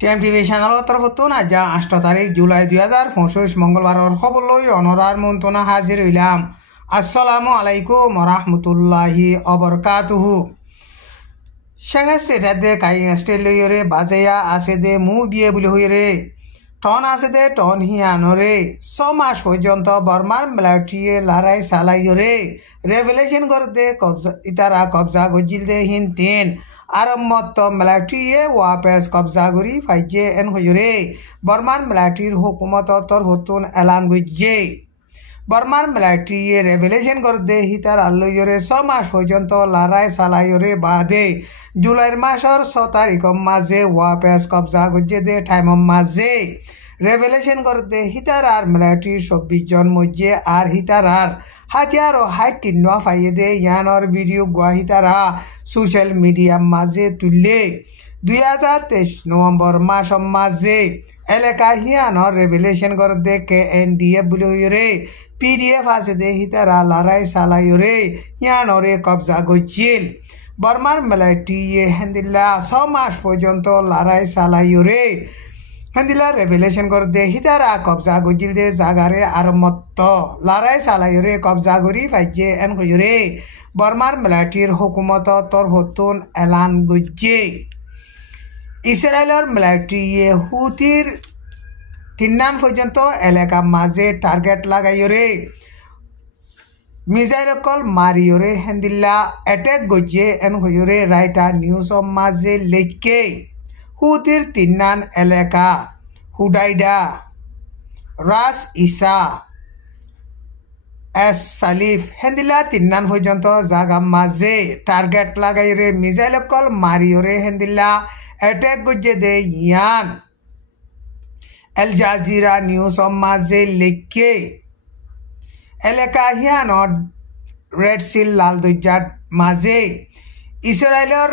টিএমটিভি চ্যানেলৰ তৰফতো আজি 8 তাৰিখ জুলাই 2025 মঙ্গলবাৰৰ খবৰ লৈ অনৰাৰ মন্তনা হাজিৰ হইলাম। আসসালামু আলাইকুম রাহমাতুল্লাহি অবরকাতুহু। সেঙ্গে স্টেট দে কাই স্টেট লইরে বাজেয়া আছে দে মু বিয়ে বলে হইরে টন আছে দে টন হিয়ানরে 6 মাস পর্যন্ত বর্মার মিলিটারিয়ে লড়াই চালাইরে রেভেলেশন করতে ইতারা কবজা গজিল দে হিন তিন আরম্মত মিলিটারিয়ে ওয়াপেস কবজা করি ফাইজে এন হইরে বর্মার মিলিটারির হুকুমত তরফতুন এলান গজ্জে বর্মার মিলিটারিয়ে রেভেলেশন করতে হিতার আল্লইরে 6 মাস পর্যন্ত লড়াই চালাইরে বাদে জুলাইর মাসের 6 তারিখের মাঝে ওয়াপেস কবজা গজ্জে দে টাইমের মাঝে রেভেলেশন করতে হিতার আর মিলিটারির 24 জন মধ্যে আর হিতার আর হাতিয়ার ও হাইট কিনোয়া ফাইয়ে দে ইয়ানোর ভিডিও গুয়াহিতারা সোশ্যাল মিডিয়ার মাঝে তুললে 2023 নভেম্বর মাসের মাঝে এলাকা হিয়ানোর রেভেলেশন করতে KNDF বলে হইরে PDF আছে দে হিতারা লড়াই চালাইরে ইয়ানোরে কবজা গজ্জিল বর্মার মিলিটারিয়ে হেন্দিল্লা 6 মাস পর্যন্ত লড়াই চালাইরে হেন্দিলা রেভেলেশন করতে হিতারা কবজা গজিল দে জাগারে আর মত লড়াই চালাইরে কবজা করি ফাইজে এন কইরে বর্মার মিলিটারির হুকুমত তরফতুন এলান গজ্জে ইসরায়েলের মিলিটারিয়ে হুতির 3 পর্যন্ত এলাকা মাঝে টার্গেট লাগাইরে মিসাইল কল মারিয়রে হেন্দিল্লা অ্যাটাক গজ্জে এন কইরে রাইটা নিউজ মাঝে লেখকে হুতির 3 এলাকা হুডাইডা রাস ইসা এস সালিফ হেন্দিলা 3 পর্যন্ত জাগা মাঝে টার্গেট লাগাইরে মিসাইল কল মারিয়রে হেন্দিলা অ্যাটাক গজ্জে দে ইয়ান এল জাজিরা নিউজ মাঝে লেখকে এলাকা হিয়ানত রেড সিল লাল দজ্জার মাঝে ইসরায়েলের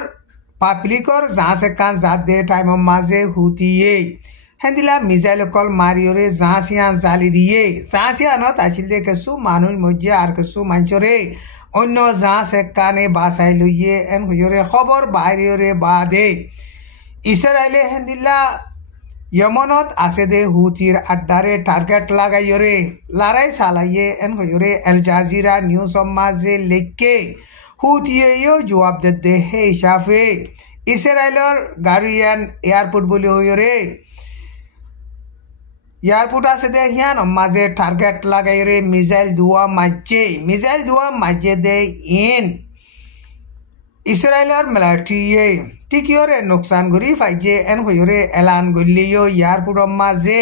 পাবলিকর জাহাজ একান জাত দে টাইমের মাঝে হুতিয়ে হেন্দিলা মিসাইল কল মারিয়রে জাহাজিয়ান জালি দিয়ে জাহাজিয়ানত আসিল দে কিছু মানুষ মধ্যে আর কিছু মানুষরে অন্য জাহাজ একানে বাসাই লইয়ে এন হইরে খবর বাইরে বাদে ইসরায়েলে হেন্দিলা ইয়মনত আছে দে হুতির আড্ডারে টার্গেট লাগাইরে লড়াই চালাইয়ে এন হইরে এল জাজিরা নিউজ মাঝে লেখকে হুতিয়েও জবাব দে হে হিসাবে ইসরায়েলের গারিয়ান এয়ারপোর্ট বলে হইরে এয়ারপোর্ট আছে দে হিয়ান মাঝে টার্গেট লাগাইরে মিসাইল দুয়া মাঝে দে ইন ইসরায়েলের মিলিটারিয়ে টিকিয়রে নোকসান করি ফাইজে এন হইরে এলান গলিও এয়ারপোর্টের মাঝে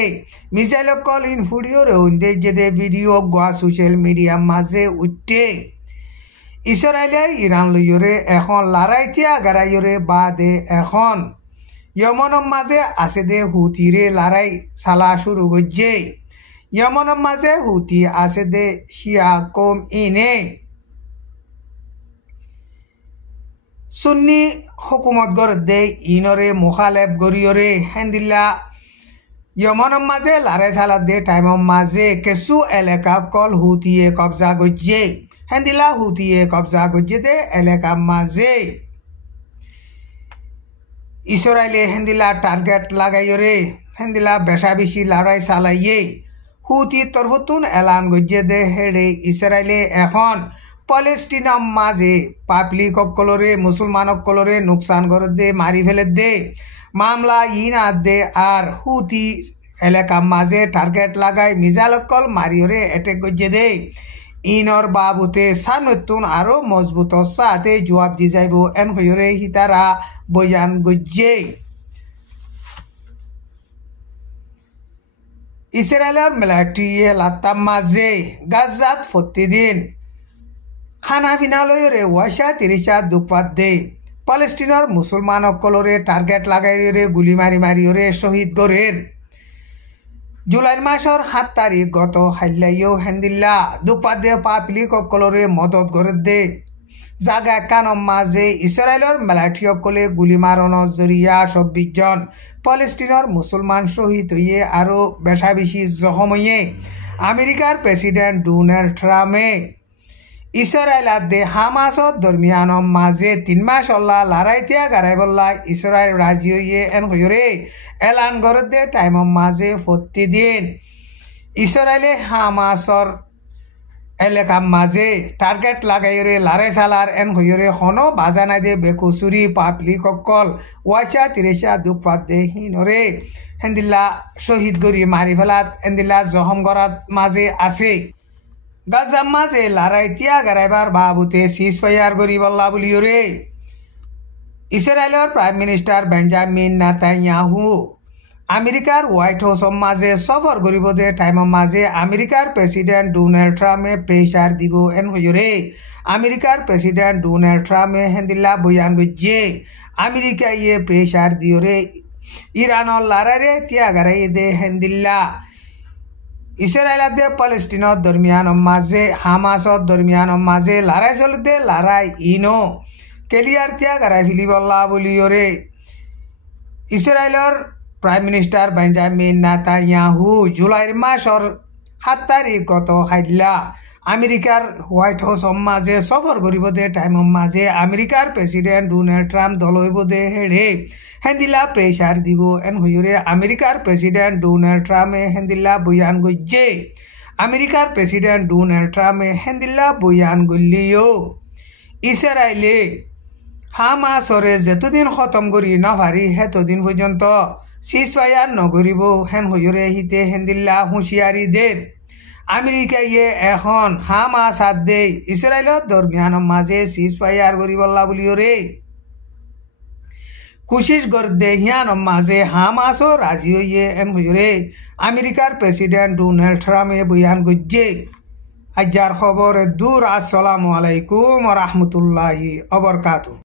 মিসাইল কল ইন ফুডিওরে উন্দে যে ভিডিও গোয়া সোশ্যাল মিডিয়ার মাঝে উঠে ইসরায়েলে ইরান লইরে এখন লড়াইতিয়া গারাইরে বাদে এখন ইয়মনের মাঝে আছে দে হুতিরে লড়াই চালা শুরু করছে ইয়মনের মাঝে হুতি আছে দে শিয়া কম ইনে সুন্নি হুকুমত গর দে ইনরে মুখালেব গরিয়রে হেন্দিল্লা ইয়মনের মাঝে লড়াই চালা দে টাইমের মাঝে কিছু এলাকা কল হুতিয়ে কবজা করছে হেন্দিলা হুতিয়ে কবজা করছে দে এলাকা মাঝে ইসরায়েলে হেন্দিলা টার্গেট লাগাইরে হেন্দিলা বেশা বেশি লড়াই চালাইয়ে হুতির তরফতুন এলান গজ্জে দে হেডে ইসরায়েলে এখন প্যালেস্টিনার মাঝে পাবলিক সকলরে মুসলমান সকলরে নোকসান করে দে মারি ফেলে দে মামলা ইনা দে আর হুতি এলাকা মাঝে টার্গেট লাগাই মিজাইল সকল মারিয়রে অ্যাটাক গজ্জে দে ইনর বাবুতে সানতুন আরো মজবুত সাথে জবাব দি যাইব এন হইরে হিতারা বয়ান গজ্জে ইসরায়েলের মিলিটারিয়ে লাত্তার মাঝে গাজাত প্রতিদিন খানা পিনা লইরে ওয়াশা 30 দুপাত দে প্যালেস্টিনের মুসলমান সকলরে টার্গেট লাগাইরে গুলি মারিরে শহীদ গরের জুলাই মাসের 7 তারিখ গত হাইলাইও হেন্দিল্লা দুপাত দে পাবলিক সকলরে মদত করে দে জাগা কানম মাঝে ইসরায়েলের মিলিটারি সকলে গুলি মারণর জরিয়া 24 জন প্যালেস্টিনের মুসলমান শহীদ হইয়ে আরো বেশা বেশি জখম হইয়ে আমেরিকার প্রেসিডেন্ট ডোনাল্ড ট্রাম্পে ইসরায়েল দে হামাসর দৰমিয়ানৰ মাঝে 3 মাস লড়াইতিয়া গারাই বল্লা ইসরায়েল রাজি হইয়ে এন হইরে এলান করতে টাইমর মাঝে প্রতিদিন ইসরায়েলে হামাসর এলাকার মাঝে টার্গেট লাগাইরে লারে সালার এন হইরে হনো বাজানা যে বেকুসুরি পাবলিক অকল ওয়াইচা তিরেশা দুপাত দে হিনরে হেন্দিল্লা শহীদ গরি মারি ফেলাত হেন্দিল্লা জহম করাত মাঝে আছে গাজার মাঝে লারাই তিয়া গারাইবার বাবুতে সিজ ফায়ার গরি বল্লা বলিওরে ইসরায়েলের প্রাইম মিনিস্টার বেঞ্জামিন নেতানিয়াহু আমেরিকার হোয়াইট হাউসর মাঝে সফর করিব দে টাইমর মাঝে আমেরিকার প্রেসিডেন্ট ডোনাল্ড ট্রাম্পে প্রেসার দিব এন হইরে আমেরিকার প্রেসিডেন্ট ডোনাল্ড ট্রাম্পে হেন্দিল্লা বয়ান গজ্জে আমেরিকা ইয়ে প্রেসার দিওরে ইরানর লারারে তিয়াগারাই দে হেন্দিল্লা ইসরায়েল দে প্যালেস্টিনের দরমিয়ান মাঝে হামাসর দরমিয়ান মাঝে লড়াই চলতে লড়াই ইনো কেলিয়ার তিয়াগারাই ফিলিবল্লা বলিওরে ইসরায়েলের প্রাইম মিনিস্টার বেঞ্জামিন নেতানিয়াহু জুলাইর মাসর 7 তারিখ গত হাইলা আমেরিকার হোয়াইট হাউসর মাঝে সফর করিব দে টাইমর মাঝে আমেরিকার প্রেসিডেন্ট ডোনাল্ড ট্রাম্প দলইব দে হেড়ে হেন্দিল্লা প্রেসার দিব এন হইরে আমেরিকার প্রেসিডেন্ট ডোনাল্ড ট্রাম্পে হেন্দিল্লা বয়ান গজ্জে আমেরিকার প্রেসিডেন্ট ডোনাল্ড ট্রাম্পে হেন্দিল্লা বয়ান গল্লিও ইসরায়েলে হামাসরে যেতদিন খতম করি নাভারি হেতদিন পর্যন্ত সিজফায়ার নগরিব হেন হইরে হিতে হেন্দিল্লা হুঁশিয়ারি দের আমেরিকা ইয়ে এখন হামাস হাত দে ইসরায়েলের দরমিয়ান মাঝে সিজফায়ার গরিবল্লা বলিওরে কোশিশ করতে হিয়ান মাঝে হামাসও রাজি হইয়ে এন হইরে আমেরিকার প্রেসিডেন্ট ডোনাল্ড ট্রাম্পে বয়ান গজ্জে আজার খবর দূর আসসালামু আলাইকুম ওয়া রাহমাতুল্লাহি ওয়া বারাকাতুহু।